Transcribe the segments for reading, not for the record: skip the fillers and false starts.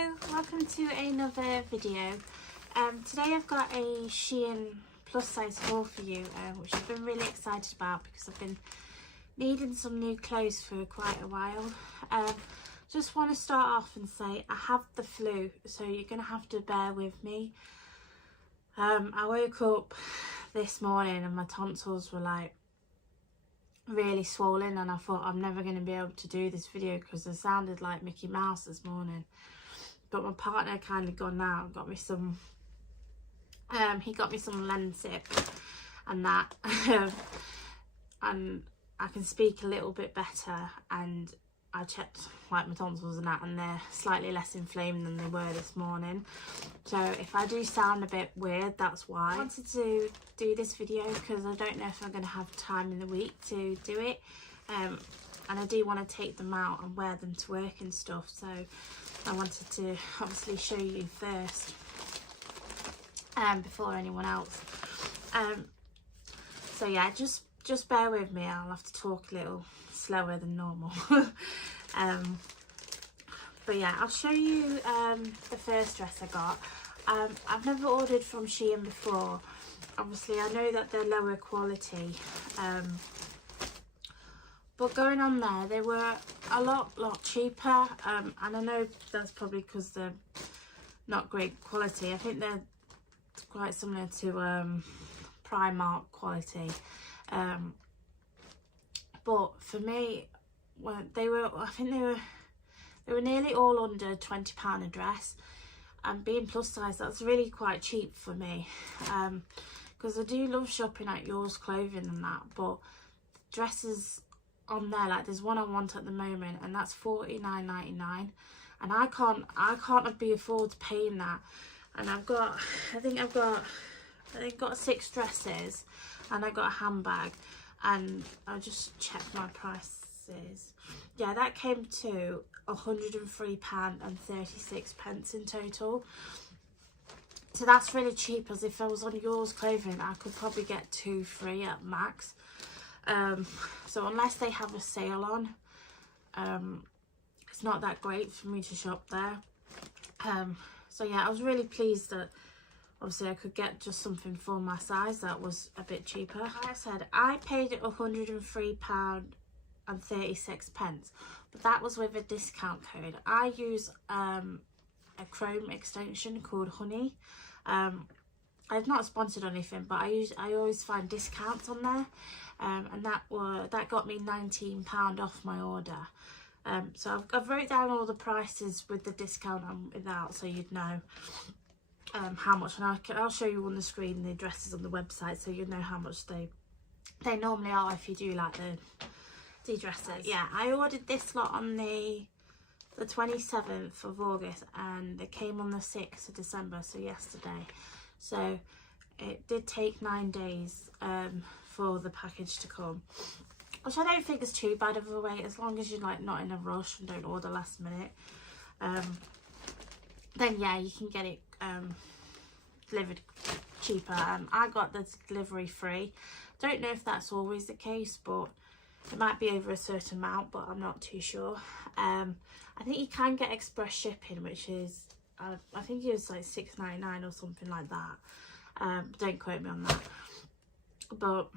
Hello, welcome to another video. Today I've got a Shein plus size haul for you, which I've been really excited about because I've been needing some new clothes for quite a while. Just want to start off and say I have the flu, so you're going to have to bear with me. I woke up this morning and my tonsils were like really swollen, and I thought I'm never going to be able to do this video because I sounded like Mickey Mouse this morning. But my partner kindly gone out and got me some he got me some Lensip and that and I can speak a little bit better, and I checked like my tonsils and that, and they're slightly less inflamed than they were this morning. So if I do sound a bit weird, that's why. I wanted to do this video because I don't know if I'm going to have time in the week to do it, and I do want to take them out and wear them to work and stuff, so I wanted to obviously show you first before anyone else. So yeah, just bear with me, I'll have to talk a little slower than normal. But yeah, I'll show you the first dress I got. I've never ordered from Shein before. Obviously I know that they're lower quality, but going on there they were a lot cheaper, and I know that's probably because they're not great quality. I think they're quite similar to Primark quality, but for me, well, I think they were nearly all under £20 a dress, and being plus size, that's really quite cheap for me, because I do love shopping at Yours Clothing and that, but dresses on there, like there's one I want at the moment and that's £49.99, and I can't be afford paying that. And I think I've got 6 dresses and I got a handbag, and I just checked my prices. Yeah, that came to £103.36 in total. So that's really cheap, as if I was on Yours Clothing I could probably get 2 free at max. So unless they have a sale on, it's not that great for me to shop there. So yeah, I was really pleased that obviously I could get just something for my size that was a bit cheaper. Like I said, I paid £103.36, but that was with a discount code. I use a Chrome extension called Honey. I've not sponsored anything, but I always find discounts on there, and that got me £19 off my order. So I've wrote down all the prices with the discount and without, so you'd know how much, and I'll show you on the screen the addresses on the website, so you know how much they normally are if you do like the dresses. Yeah, I ordered this lot on the 27th of August, and it came on the 6th of December, so yesterday. So it did take 9 days for the package to come, which I don't think is too bad of a wait, as long as you're like not in a rush and don't order last minute. Then yeah, you can get it delivered cheaper. I got the delivery free. Don't know if that's always the case, but it might be over a certain amount, but I'm not too sure. I think you can get express shipping, which is I think it was like £6.99 or something like that. Don't quote me on that, but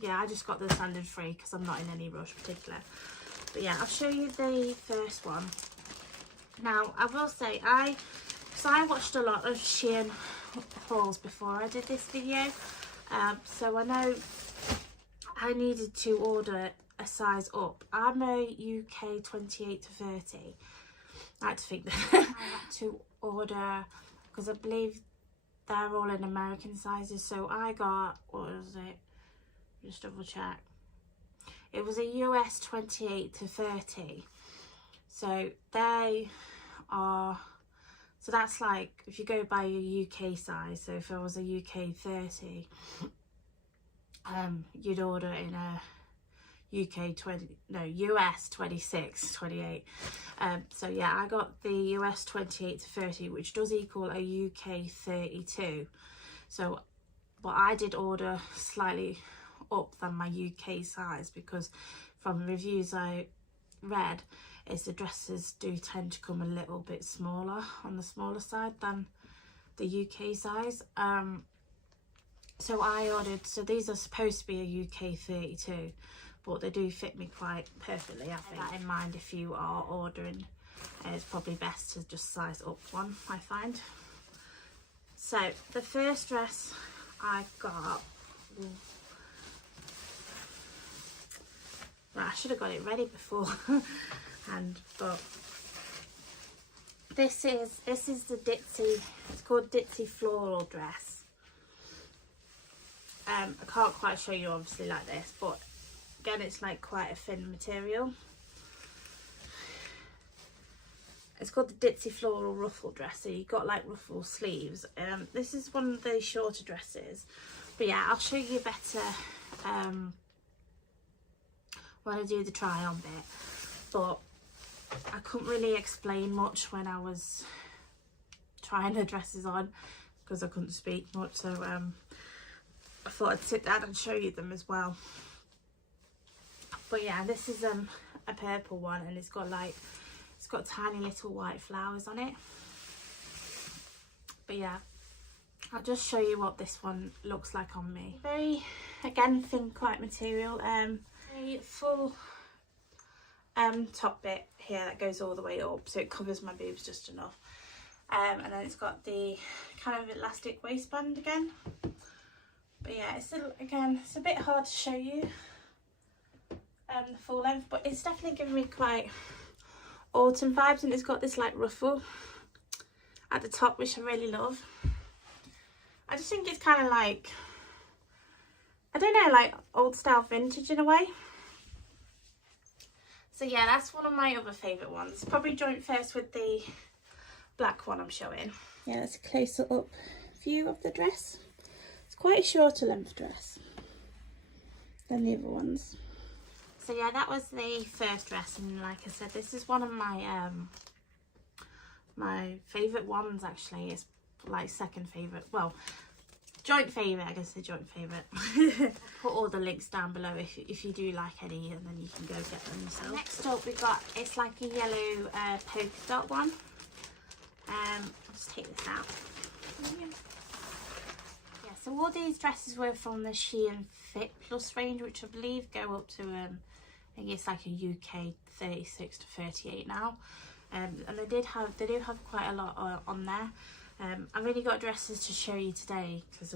yeah, I just got the standard free because I'm not in any rush particular. But yeah, I'll show you the first one. Now I will say, I watched a lot of Shein hauls before I did this video, so I know I needed to order a size up. I'm a UK 28 to 30. I like to think that I had to order, because I believe they're all in American sizes, so I got, what was it, just double check, it was a US 28 to 30, so they are, so that's like if you go by your UK size, so if I was a UK 30, you'd order in a US 26, 28. So yeah, I got the US 28 to 30, which does equal a UK 32. So, but I did order slightly up than my UK size, because from reviews I read, is the dresses do tend to come a little bit smaller, on the smaller side than the UK size. So I ordered, so these are supposed to be a UK 32, but they do fit me quite perfectly. I think that in mind if you are ordering, it's probably best to just size up one, I find. So the first dress I got, right, I should have got it ready before, but this is the Ditzy. It's called Ditzy floral dress. I can't quite show you obviously like this, but again it's like quite a thin material. It's called the Ditzy floral ruffle dress, so you've got like ruffle sleeves. This is one of the shorter dresses, but yeah, I'll show you better when I do the try on bit. But I couldn't really explain much when I was trying the dresses on because I couldn't speak much, so I thought I'd sit down and show you them as well. But yeah, this is a purple one, and it's got tiny little white flowers on it. But yeah, I'll just show you what this one looks like on me. Very, again, thin quite material. A full top bit here that goes all the way up, so it covers my boobs just enough. And then it's got the kind of elastic waistband again. But yeah, it's a bit hard to show you the full length, but it's definitely giving me quite autumn vibes, and it's got this like ruffle at the top, which I really love. I just think it's kind of like, I don't know, like old style vintage in a way. So yeah, that's one of my other favourite ones. Probably joint first with the black one I'm showing. Yeah, that's a closer up view of the dress. It's quite a shorter length dress than the other ones. So yeah, that was the first dress, and like I said, this is one of my my favourite ones actually. It's like second favourite, well, joint favourite, I guess the joint favourite. I'll put all the links down below if you do like any, and then you can go get them yourself. Next up we got, it's like a yellow polka dot one. I'll just take this out. Yeah, so all these dresses were from the Shein Fit Plus range, which I believe go up to I think it's like a UK 36 to 38 now. And they do have quite a lot on there. I've only got dresses to show you today because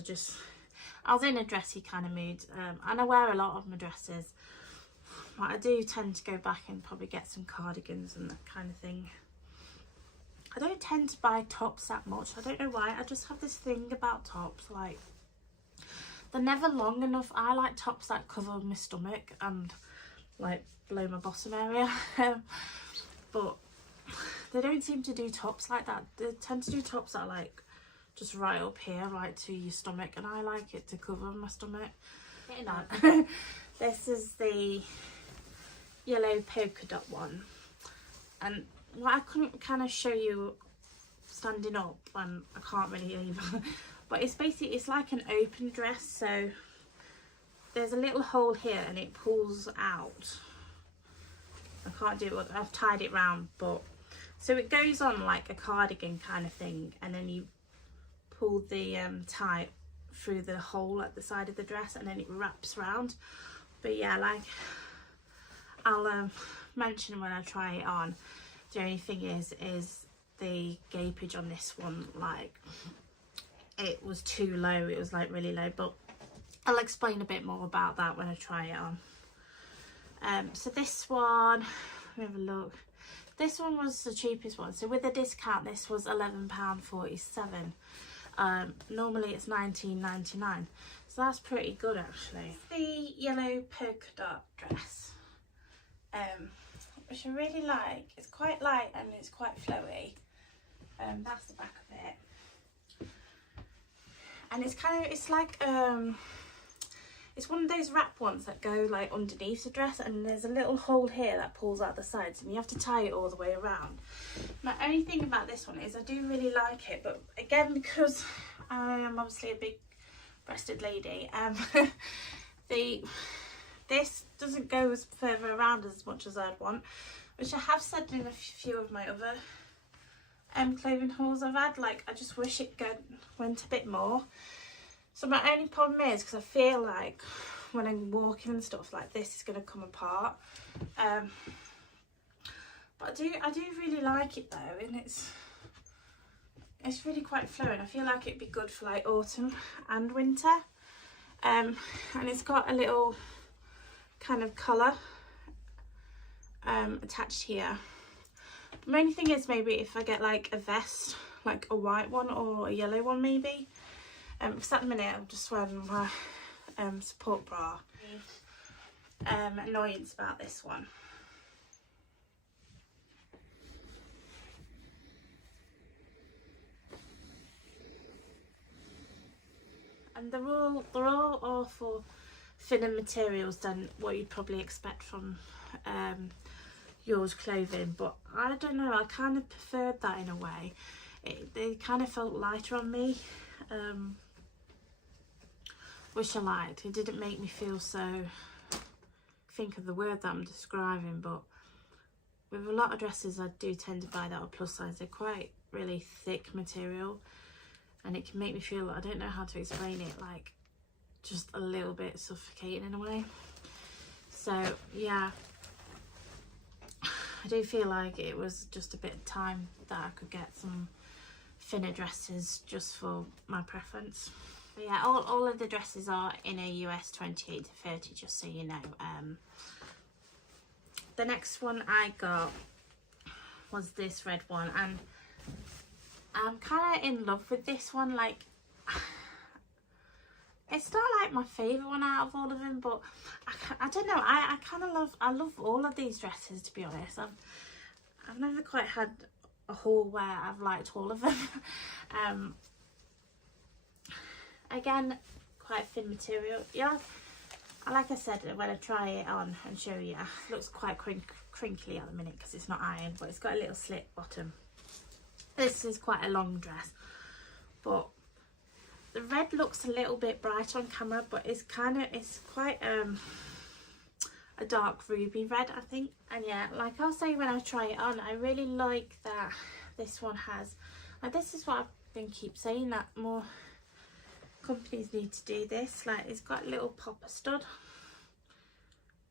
I was in a dressy kind of mood, and I wear a lot of my dresses, but I do tend to go back and probably get some cardigans and that kind of thing. I don't tend to buy tops that much. I don't know why. I just have this thing about tops, like they're never long enough. I like tops that cover my stomach and like below my bottom area, but they don't seem to do tops like that. They tend to do tops that are like just right up here, right to your stomach, and I like it to cover my stomach. This is the yellow polka dot one, and what I couldn't kind of show you standing up, and I can't really either, but it's basically, it's like an open dress, so there's a little hole here and it pulls out. I can't do it, I've tied it round, but so it goes on like a cardigan kind of thing, and then you pull the tie through the hole at the side of the dress, and then it wraps round. But yeah, like I'll mention when I try it on. The only thing is the gauge on this one, like it was too low. It was like really low, but I'll explain a bit more about that when I try it on. So this one, let me have a look. This one was the cheapest one. So with the discount, this was £11.47. Normally it's £19.99. So that's pretty good actually. The yellow polka dot dress, which I really like. It's quite light and it's quite flowy. That's the back of it. And it's kind of, it's like, it's one of those wrap ones that go like underneath the dress, and there's a little hole here that pulls out the sides, and you have to tie it all the way around. My only thing about this one is I do really like it, but again, because I am obviously a big breasted lady, this doesn't go as further around as much as I'd want. which I have said in a few of my other clothing hauls I've had. Like, I just wish it went a bit more. So my only problem is, because I feel like when I'm walking and stuff, like this is going to come apart. But I do really like it though, and it's really quite flowing. I feel like it'd be good for like autumn and winter. And it's got a little kind of collar attached here. The main thing is maybe if I get like a vest, like a white one or a yellow one maybe. Because at the minute I'm just wearing my support bra. Annoyance about this one. And they're all awful thinner materials than what you'd probably expect from yours clothing, but I don't know, I kind of preferred that in a way. They kind of felt lighter on me, which I liked. It didn't make me feel so, think of the word that I'm describing, but with a lot of dresses I do tend to buy that are plus size. They're quite really thick material, and it can make me feel, I don't know how to explain it, like just a little bit suffocating in a way. So yeah, I do feel like it was just a bit of time that I could get some thinner dresses just for my preference. But yeah, all of the dresses are in a US 28 to 30, just so you know. The next one I got was this red one, and I'm kind of in love with this one. Like, it's not like my favourite one out of all of them, but I don't know, I kind of love all of these dresses, to be honest. I've never quite had a haul where I've liked all of them. Again, quite thin material. Yeah, like I said, when I try it on and show you, it looks quite crinkly at the minute because it's not ironed, but it's got a little slit bottom. This is quite a long dress, but the red looks a little bit bright on camera, but it's quite a dark ruby red, I think. And yeah, like I'll say, when I try it on, I really like that this one has, like, this is what I've been keep saying, that more companies need to do this. Like, it's got a little popper stud.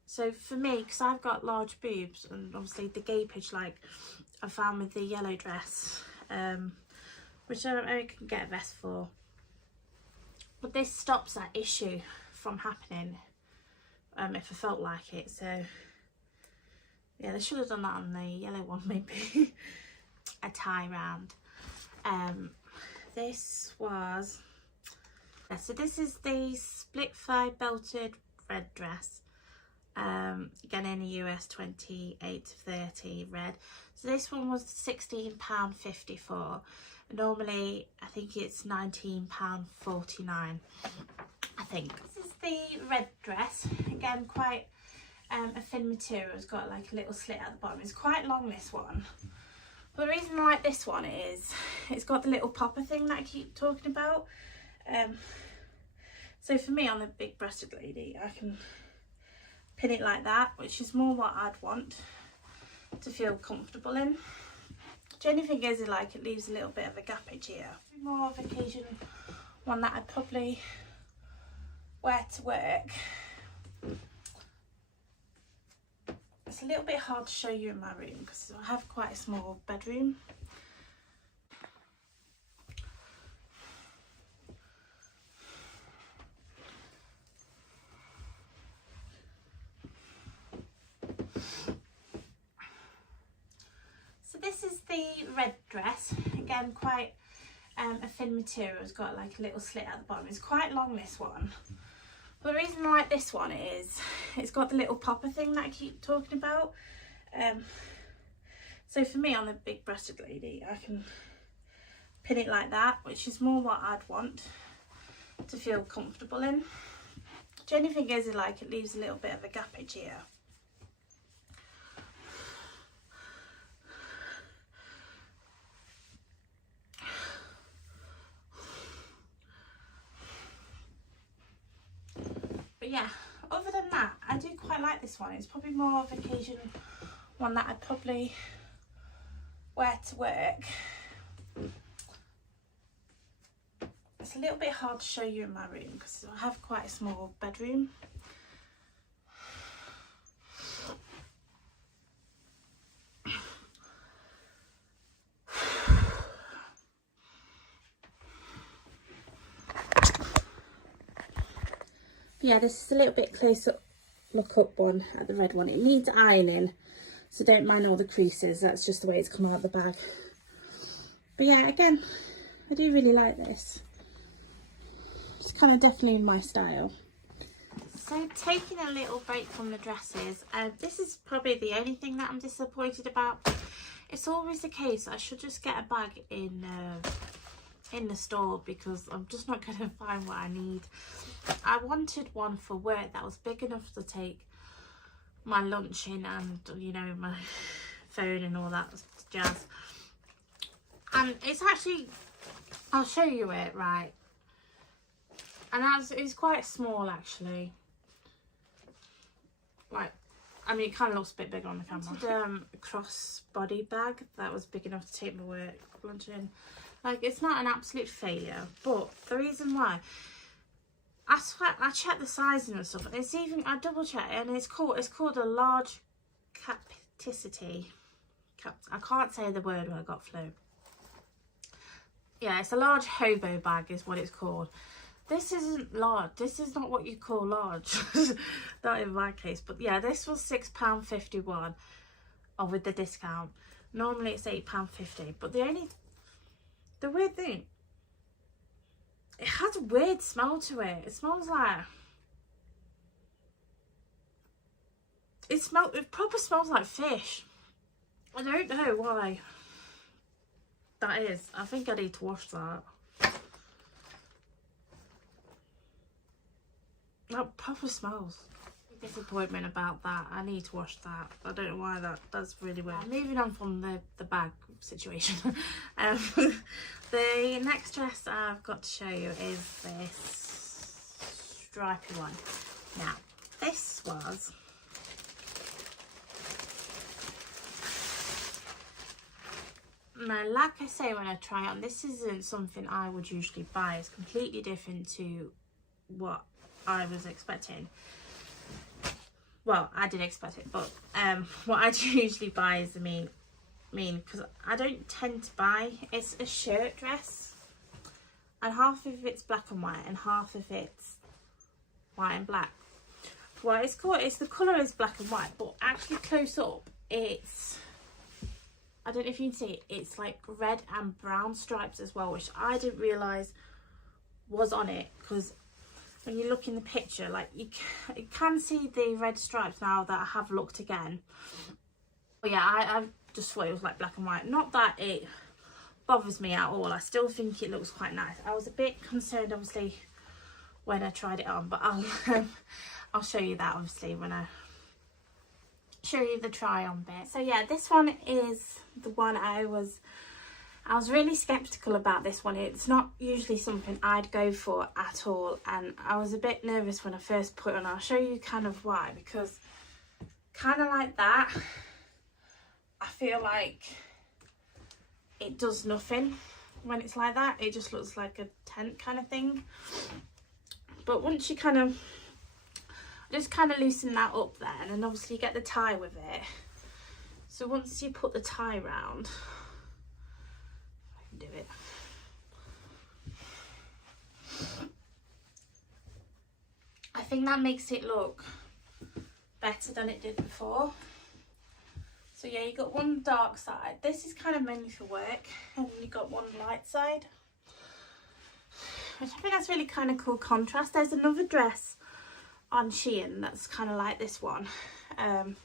So for me, because I've got large boobs, and obviously the gapage, like I found with the yellow dress, which I can get a vest for, but this stops that issue from happening if I felt like it. So yeah, they should have done that on the yellow one, maybe. A tie round. This was, so this is the split thigh belted red dress, again in the US 28 to 30 red. So this one was £16.54. Normally I think it's £19.49, I think. This is the red dress, again quite a thin material. It's got like a little slit at the bottom. It's quite long, this one. But the reason I like this one is it's got the little popper thing that I keep talking about. So for me, I'm a big breasted lady, I can pin it like that, which is more what I'd want to feel comfortable in. The only thing is, like, it leaves a little bit of a gappage here. More of occasion one that I'd probably wear to work. It's a little bit hard to show you in my room because I have quite a small bedroom. So this is the red dress, again quite a thin material. It's got like a little slit at the bottom. It's quite long, this one. But the reason I like this one is it's got the little popper thing that I keep talking about. So for me, I'm a big breasted lady, I can pin it like that, which is more what I'd want to feel comfortable in. The only thing is, like, it leaves a little bit of a gappage here. But yeah, other than that, I do quite like this one. It's probably more of occasion one that I'd probably wear to work. It's a little bit hard to show you in my room because I have quite a small bedroom. Yeah, this is a little bit close up look up one at the red one. It needs ironing, so don't mind all the creases, that's just the way it's come out of the bag. But yeah, again, I do really like this. It's kind of definitely my style. So taking a little break from the dresses, this is probably the only thing that I'm disappointed about. It's always the case, I should just get a bag in the store because I'm just not going to find what I need. I wanted one for work that was big enough to take my lunch in and, you know, my phone and all that jazz. And it's actually, I'll show you it, right? And it's quite small actually. Like, I mean, it kind of looks a bit bigger on the camera. I wanted a crossbody bag that was big enough to take my work lunch in. Like, it's not an absolute failure, but the reason why, I checked the sizing and stuff, and it's even, I double checked it, and it's called a large capacity. I can't say the word when I got flu. Yeah, it's a large hobo bag is what it's called. This isn't large. This is not what you call large. Not in my case. But yeah, this was £6.51 with the discount. Normally it's £8.50. But the weird thing, it has a weird smell to it. It smells like, it proper smells like fish. I don't know why that is. I think I need to wash that. That proper smells. Disappointment about that. I need to wash that. I don't know why that's really weird. Moving on from the bag situation. The next dress I've got to show you is this stripy one. Now, this was now, like I say when I try it on, this isn't something I would usually buy. It's completely different to what I was expecting. Well, I didn't expect it, but what I do usually buy is the mean because I don't tend to buy. It's a shirt dress, and half of it's black and white, and half of it's white and black. Well, it's called. It's the colour is black and white, but actually close up, it's, I don't know if you can see it. It's like red and brown stripes as well, which I didn't realise was on it because when you look in the picture, like you can see the red stripes now that I have looked again. But yeah, I just thought it was like black and white. Not that it bothers me at all. I still think it looks quite nice. I was a bit concerned obviously when I tried it on, but I'll show you that obviously when I show you the try on bit. So yeah, this one is the one I was really skeptical about this one. It's not usually something I'd go for at all, and I was a bit nervous when I first put it on. I'll show you kind of why, because kind of like that, I feel like it does nothing when it's like that. It just looks like a tent kind of thing. But once you kind of just kind of loosen that up there, and then obviously you get the tie with it. So once you put the tie round, do it. I think that makes it look better than it did before. So yeah, you got one dark side. This is kind of mainly for work, and you got one light side, which I think that's really kind of cool contrast. There's another dress on Shein that's kind of like this one that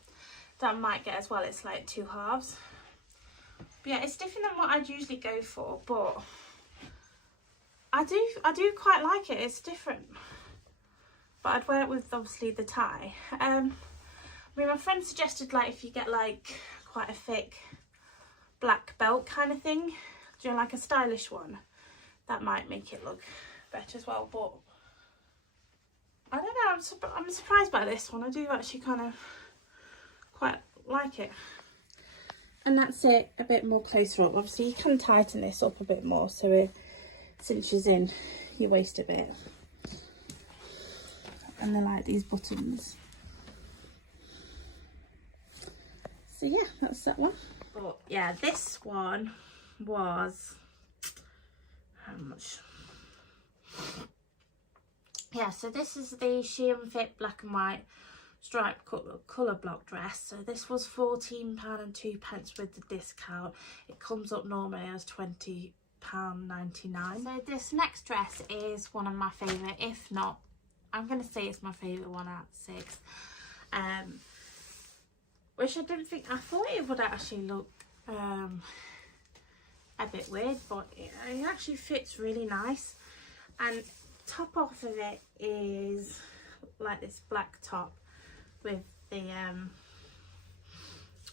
I might get as well. It's like 2 halves. But yeah, it's different than what I'd usually go for, but I do quite like it. It's different. But I'd wear it with obviously the tie. I mean, my friend suggested like if you get like quite a thick black belt kind of thing, do you know, like a stylish one, that might make it look better as well. But I don't know, I'm surprised by this one. I do actually kind of quite like it. And that's it, a bit more closer up. Obviously you can tighten this up a bit more so it cinches in your waist a bit. And they're like these buttons. So yeah, that's that one. But yeah, this one was, how much? Yeah, so this is the Shein Fit black and white striped colour block dress. So this was £14.02 with the discount. It comes up normally as £20.99. So this next dress is one of my favourite, if not, I'm going to say it's my favourite one out of 6. Which I didn't think, I thought it would actually look a bit weird, but it actually fits really nice. And top off of it is like this black top with the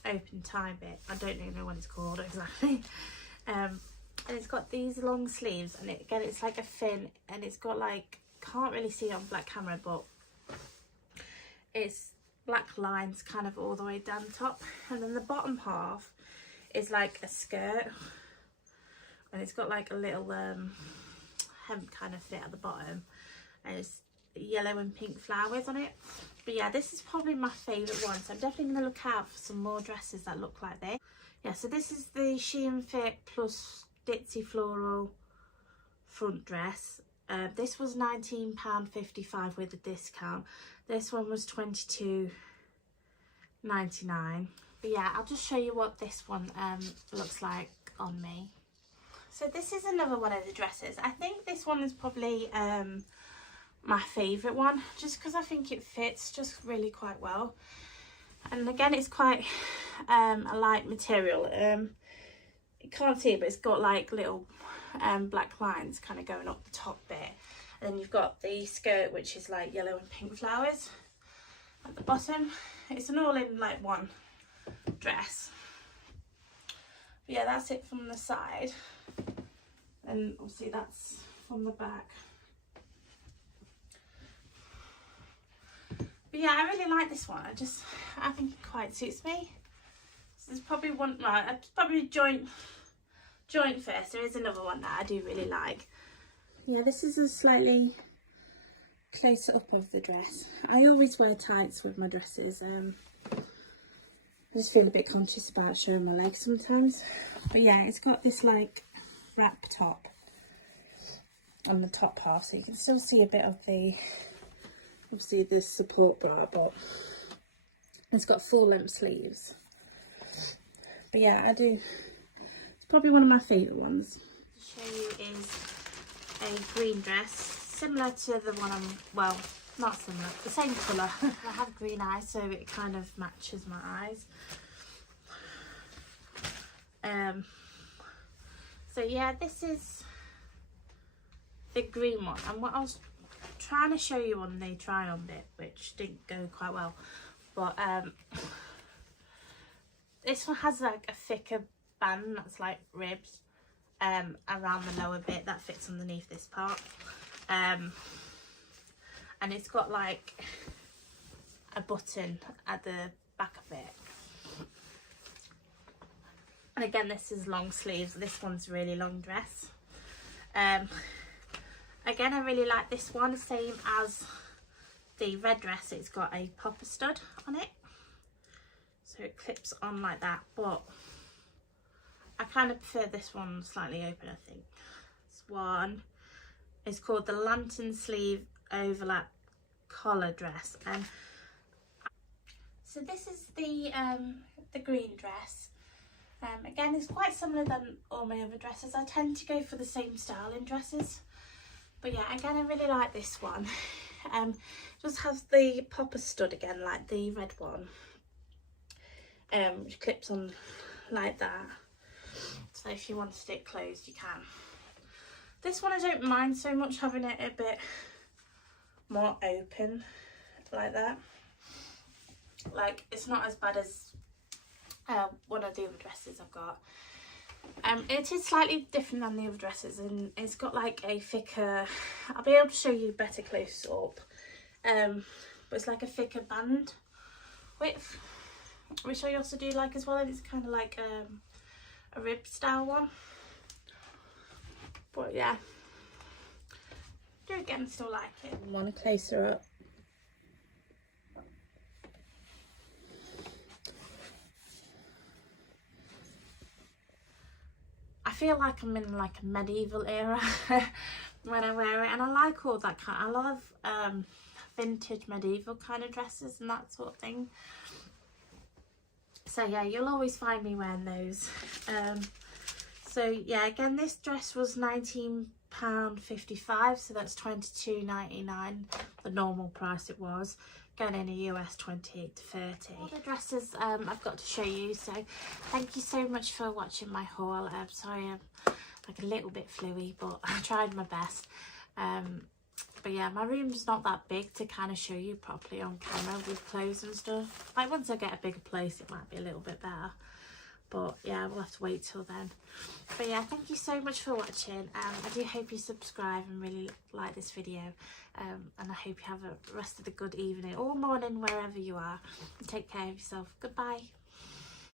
open tie bit. I don't even know what it's called exactly. And it's got these long sleeves, and again it's like a fin, and it's got like, can't really see it on black camera, but it's black lines kind of all the way down the top, and then the bottom half is like a skirt, and it's got like a little hemp kind of fit at the bottom, and it's yellow and pink flowers on it. But yeah, this is probably my favourite one, so I'm definitely going to look out for some more dresses that look like this. Yeah, so this is the Shein Fit plus ditzy floral front dress. This was £19.55 with the discount. This one was £22.99. But yeah, I'll just show you what this one looks like on me. So this is another one of the dresses. I think this one is probably my favourite one, just because I think it fits just really quite well. And again, it's quite a light material. You can't see it, but it's got like little black lines kind of going up the top bit. And then you've got the skirt, which is like yellow and pink flowers at the bottom. It's an all-in like one dress. But yeah, that's it from the side, and obviously that's from the back. But yeah, I really like this one. I think it quite suits me. So there's probably one, right, I'd probably joint first. There is another one that I do really like. Yeah, this is a slightly closer up of the dress. I always wear tights with my dresses. I just feel a bit conscious about showing my legs sometimes. But yeah, it's got this like wrap top on the top half, so you can still see a bit of the, obviously the support bra, but it's got full length sleeves. But yeah, I do, it's probably one of my favourite ones. To show you is a green dress, similar to the one I'm, well, not similar, the same colour. I have green eyes, so it kind of matches my eyes. So yeah, this is the green one, and what I was trying to show you on the try on bit, which didn't go quite well, but this one has like a thicker band that's like ribs around the lower bit that fits underneath this part, and it's got like a button at the back of it. And again, this is long sleeves. This one's really long dress. Again, I really like this one, same as the red dress. It's got a popper stud on it, so it clips on like that, but I kind of prefer this one slightly open, I think. This one is called the lantern sleeve overlap collar dress, and so this is the green dress. Again, it's quite similar than all my other dresses. I tend to go for the same style in dresses, but yeah, again, I really like this one. Just has the popper stud again, like the red one, which clips on like that. So if you want to stick closed, you can. This one I don't mind so much having it a bit more open like that. Like, it's not as bad as one of the other dresses I've got. It is slightly different than the other dresses, and it's got like a thicker, I'll be able to show you better close up, but it's like a thicker band width, which I also do like as well, and it's kind of like a rib style one. But yeah, do again, still like it. I want to close her up. I feel like I'm in like a medieval era when I wear it, and I like all that kind. I love vintage medieval kind of dresses and that sort of thing. So yeah, you'll always find me wearing those. So yeah, again, this dress was £19.55, so that's £22.99, the normal price it was. Going in the US, 28 to 30. All the dresses I've got to show you, so thank you so much for watching my haul. Sorry I'm like a little bit fluey, but I tried my best. But yeah, my room's not that big to kind of show you properly on camera with clothes and stuff. Like once I get a bigger place, it might be a little bit better. But yeah, we'll have to wait till then. But yeah, thank you so much for watching. I do hope you subscribe and really like this video. And I hope you have a rest of the good evening or morning wherever you are. And take care of yourself. Goodbye.